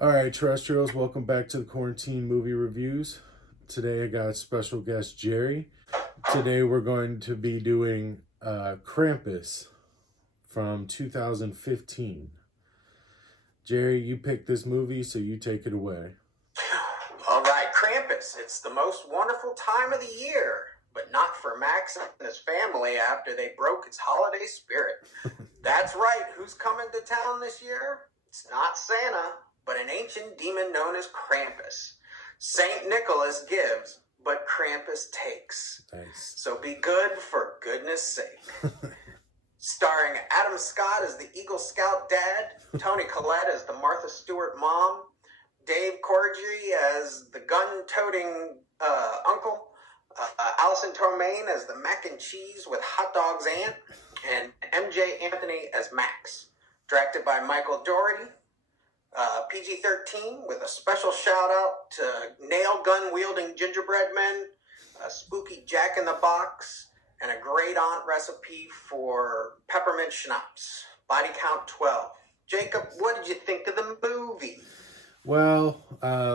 All right, terrestrials, welcome back to the Quarantine Movie Reviews. Today I got special guest Jerry. Today we're going to be doing Krampus from 2015. Jerry, you picked this movie, so you take it away. All right, Krampus. It's the most wonderful time of the year, but not for Max and his family after they broke its holiday spirit. That's right, who's coming to town this year? It's not Santa, but an ancient demon known as Krampus. Saint Nicholas gives, but Krampus takes. Nice. So be good for goodness sake. Starring Adam Scott as the Eagle Scout dad, Toni Collette as the Martha Stewart mom, Dave Corrigy as the gun-toting uncle, Alison Tormain as the mac and cheese with hot dogs aunt, and MJ Anthony as Max. Directed by Michael Dougherty. PG-13 with a special shout-out to nail gun-wielding gingerbread men, a spooky Jack-in-the-Box, and a great aunt recipe for peppermint schnapps. Body count 12. Jacob, what did you think of the movie? Well,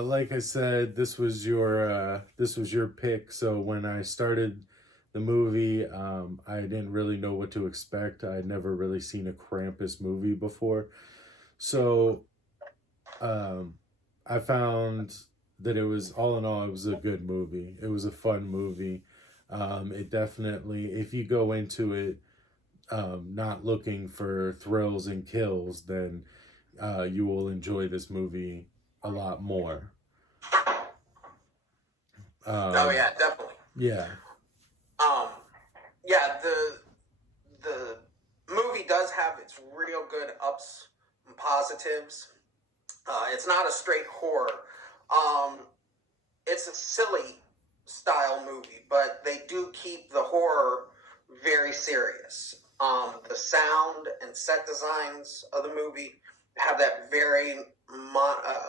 like I said, this was your pick. So when I started the movie, I didn't really know what to expect. I'd never really seen a Krampus movie before, so I found that it was, all in all, it was a good movie. It was a fun movie. It definitely, if you go into it not looking for thrills and kills, then you will enjoy this movie a lot more. Oh yeah, definitely. Yeah. Yeah, the movie does have its real good ups and positives. It's not a straight horror. It's a silly style movie, but they do keep the horror very serious. The sound and set designs of the movie have that very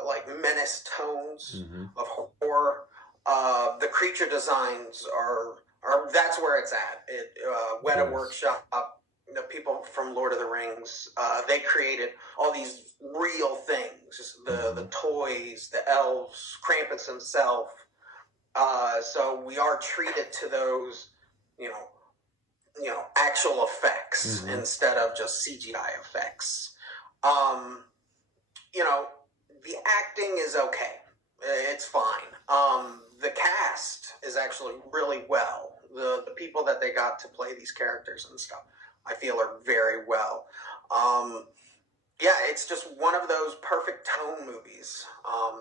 like menace tones of horror. The creature designs are that's where it's at. Weta Workshop, the people from Lord of the Rings, they created all these real things, the toys, the elves, Krampus himself. So we are treated to those, actual effects instead of just CGI effects. The acting is okay. It's fine. The cast is actually really well. The people that they got to play these characters and stuff, I feel are very well. Yeah, it's just one of those perfect tone movies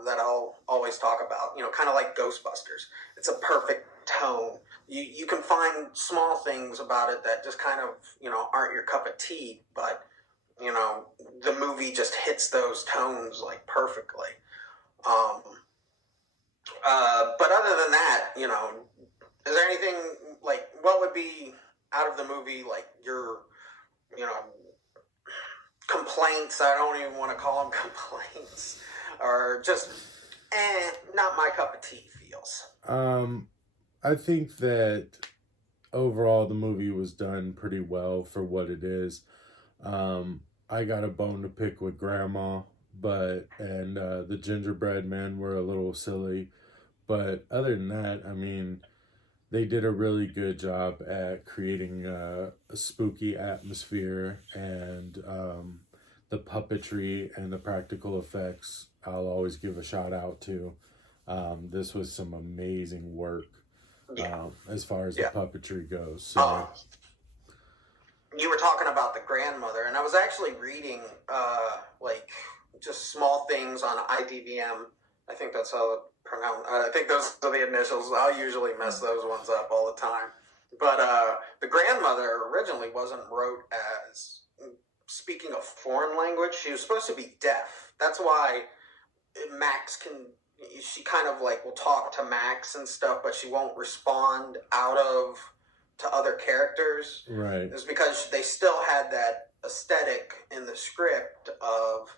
that I'll always talk about. Kind of like Ghostbusters. It's a perfect tone. You can find small things about it that just kind of, aren't your cup of tea, but, the movie just hits those tones, like, perfectly. But other than that, is there anything, like, what would be out of the movie, like, your, complaints? I don't even want to call them complaints, or just not my cup of tea feels. I think that overall the movie was done pretty well for what it is. I got a bone to pick with Grandma, and the gingerbread men were a little silly, but other than that, I mean, they did a really good job at creating a spooky atmosphere, and the puppetry and the practical effects, I'll always give a shout out to. This was some amazing work as far as the puppetry goes. So, you were talking about the grandmother, and I was actually reading just small things on IDVM. I think that's how it's pronounced. I think those are the initials. I'll usually mess those ones up all the time. But the grandmother originally wasn't wrote as speaking a foreign language. She was supposed to be deaf. That's why she kind of like will talk to Max and stuff, but she won't respond to other characters. Right. It's because they still had that aesthetic in the script of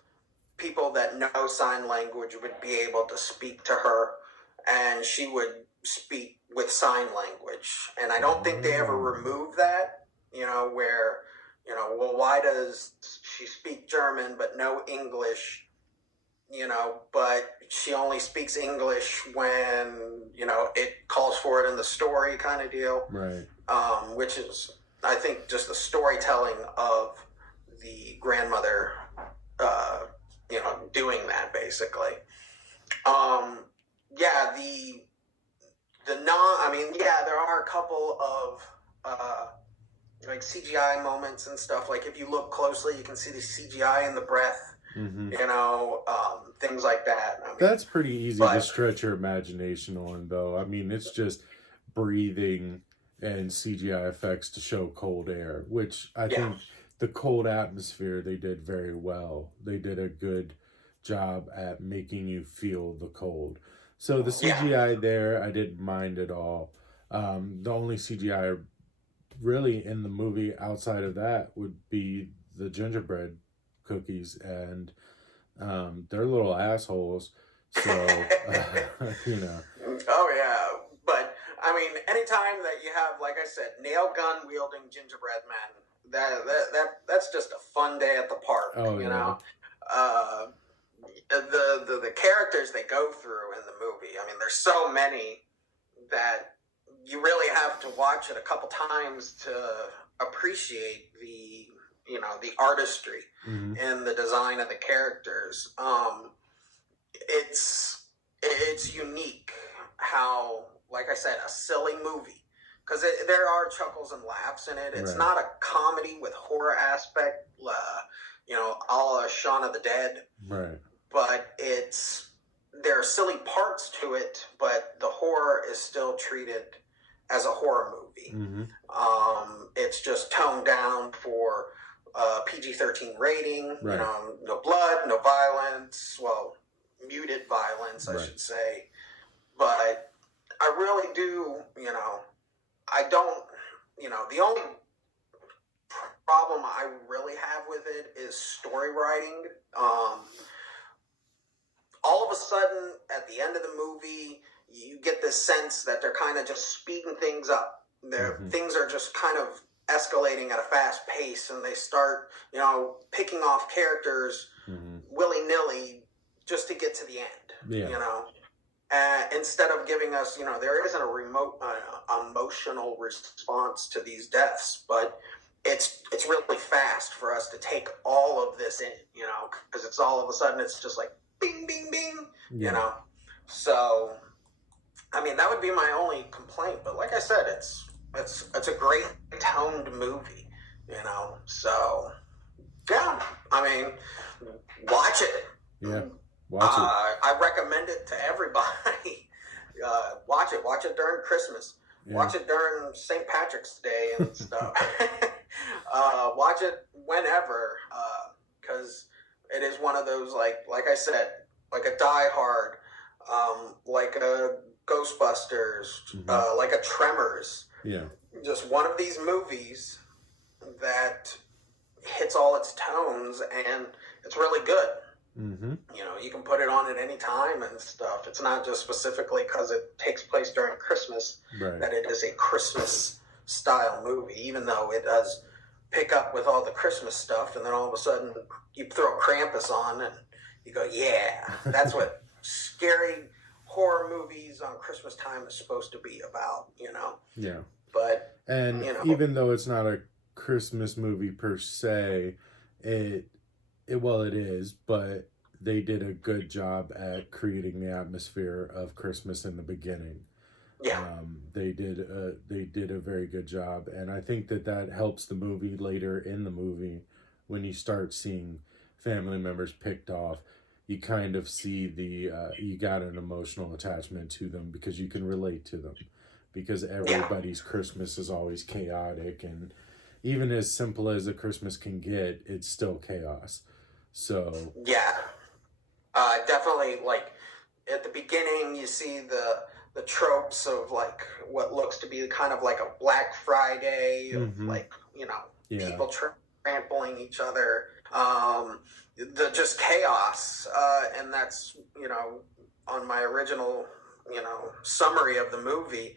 people that know sign language would be able to speak to her, and she would speak with sign language. And I don't think they ever removed that, where, well, why does she speak German but no English, but she only speaks English when, it calls for it in the story kind of deal. Right. Which is, I think, just the storytelling of the grandmother, doing that basically. Yeah, there are a couple of like CGI moments and stuff. Like if you look closely, you can see the CGI in the breath. Mm-hmm. Things like that. That's pretty easy to stretch your imagination on, though. I mean, it's just breathing and CGI effects to show cold air, which I think the cold atmosphere they did very well. They did a good job at making you feel the cold. So the CGI there, I didn't mind at all. The only CGI really in the movie outside of that would be the gingerbread cookies, and they're little assholes. So, Oh, yeah. But, I mean, anytime that you have, like I said, nail gun wielding gingerbread men, that's just a fun day at the park, you know? The characters they go through in the movie, I mean, there's so many that you really have to watch it a couple times to appreciate the artistry and the design of the characters. It's unique how, like I said, a silly movie, because there are chuckles and laughs in it. It's not a comedy with horror aspect, a la Shaun of the Dead. Right. But there are silly parts to it, but the horror is still treated as a horror movie. It's just toned down for PG-13 rating. Right. No blood, no violence. Well, muted violence, I should say. But I really do. I don't. The only problem I really have with it is story writing. All of a sudden, at the end of the movie, you get this sense that they're kind of just speeding things up. Things are just kind of escalating at a fast pace, and they start, picking off characters willy-nilly just to get to the end, instead of giving us, there isn't a remote emotional response to these deaths, but it's really fast for us to take all of this in, because it's all of a sudden, it's just like, bing, bing, bing, So, I mean, that would be my only complaint. But like I said, it's a great toned movie, So, yeah, I mean, watch it. Yeah, watch it. I recommend it to everybody. Watch it. Watch it during Christmas. Yeah. Watch it during St. Patrick's Day and stuff. Watch it whenever, because it is one of those, like I said, like a Die Hard, like a Ghostbusters, like a Tremors. Yeah. Just one of these movies that hits all its tones, and it's really good. You can put it on at any time and stuff. It's not just specifically because it takes place during Christmas that it is a Christmas-style movie, even though it does pick up with all the Christmas stuff, and then all of a sudden you throw Krampus on and you go, yeah, that's what scary horror movies on Christmas time is supposed to be about, Yeah. But, and even though it's not a Christmas movie per se, it is, but they did a good job at creating the atmosphere of Christmas in the beginning. Yeah. They did a very good job, and I think that helps the movie later in the movie when you start seeing family members picked off. You kind of see you got an emotional attachment to them because you can relate to them, because everybody's Christmas is always chaotic, and even as simple as a Christmas can get, it's still chaos. So definitely, like at the beginning you see the tropes of like what looks to be kind of like a Black Friday of like people trampling each other, the just chaos, and that's on my original summary of the movie,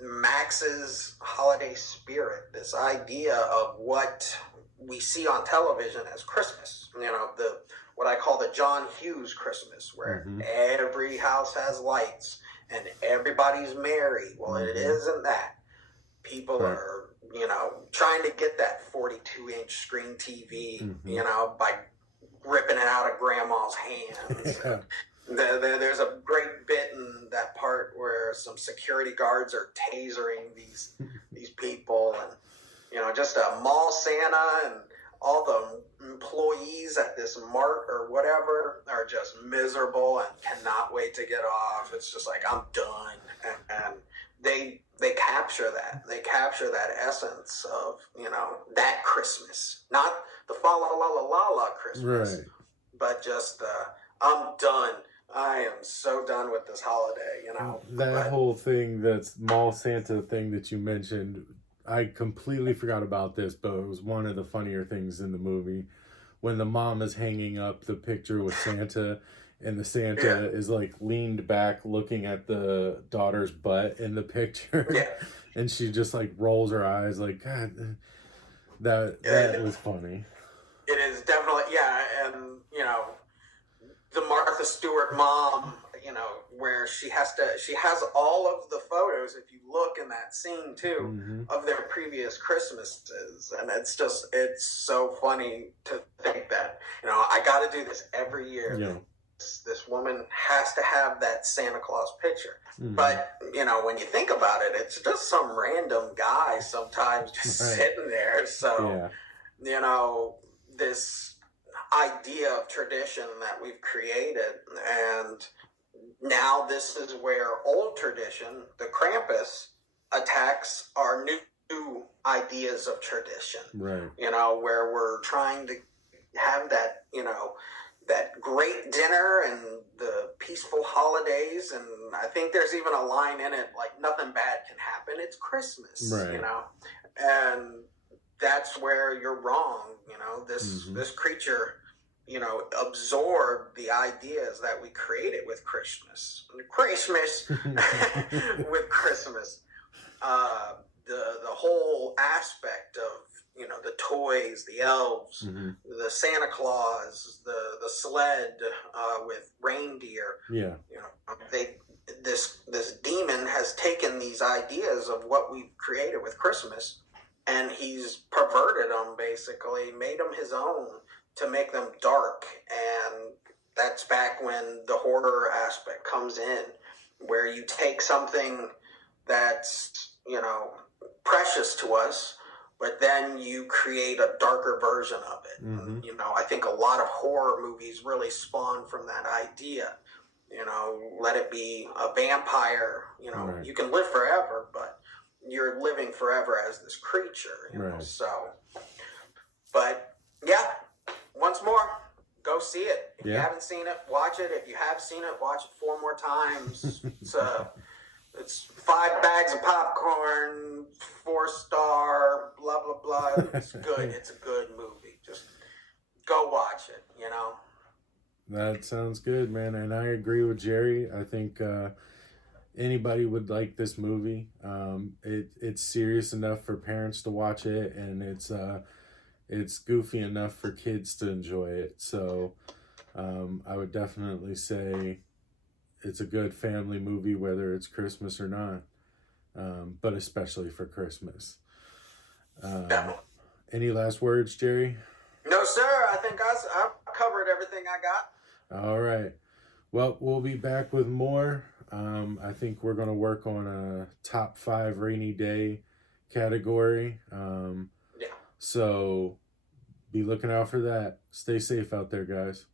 Max's holiday spirit, this idea of what we see on television as Christmas, the what I call the John Hughes Christmas, where Mm-hmm. every house has lights and everybody's merry. Well, it Mm-hmm. isn't that. People Right. are, trying to get that 42-inch screen TV, Mm-hmm. by ripping it out of grandma's hands. Yeah. There's a great bit in that part where some security guards are tasering these people, and just a mall Santa and all the employees at this mart or whatever are just miserable and cannot wait to get off. It's just like, I'm done, and they capture that. They capture that essence of that Christmas, not the fa la la la la la Christmas, Right. but just I'm done. I am so done with this holiday, That whole thing, that's mall Santa thing that you mentioned, I completely forgot about this, but it was one of the funnier things in the movie when the mom is hanging up the picture with Santa, and the Santa is like leaned back looking at the daughter's butt in the picture. Yeah. And she just like rolls her eyes like, God, that was funny. It is definitely, yeah, and the Martha Stewart mom, where she has all of the photos, if you look in that scene too, Mm-hmm. of their previous Christmases, and it's so funny to think that I got to do this every year. Yeah. This woman has to have that Santa Claus picture. Mm-hmm. But when you think about it, it's just some random guy sometimes just sitting there. So this idea of tradition that we've created, and now this is where old tradition, the Krampus, attacks our new ideas of tradition. Right. Where we're trying to have that that great dinner and the peaceful holidays, and I think there's even a line in it like, nothing bad can happen, it's Christmas. Right. And that's where you're wrong. This creature absorbed the ideas that we created with Christmas with Christmas. The whole aspect of the toys, the elves, the Santa Claus, the sled with reindeer. Yeah. This demon has taken these ideas of what we've created with Christmas, and he's perverted them, basically, made them his own to make them dark. And that's back when the horror aspect comes in, where you take something that's precious to us, but then you create a darker version of it. Mm-hmm. I think a lot of horror movies really spawn from that idea. Let it be a vampire. Right. You can live forever, but you're living forever as this creature. Right. So, but yeah, once more, go see it. If you haven't seen it, watch it. If you have seen it, watch it 4 more times. It's 5 bags of popcorn, 4-star, blah, blah, blah. It's good. It's a good movie. Just go watch it, That sounds good, man. And I agree with Jerry. I think anybody would like this movie. It's serious enough for parents to watch it, and it's goofy enough for kids to enjoy it. So I would definitely say it's a good family movie, whether it's Christmas or not, but especially for Christmas. Any last words, Jerry? No, sir. I think I covered everything I got. All right. Well, we'll be back with more. I think we're going to work on a top 5 rainy day category. So be looking out for that. Stay safe out there, guys.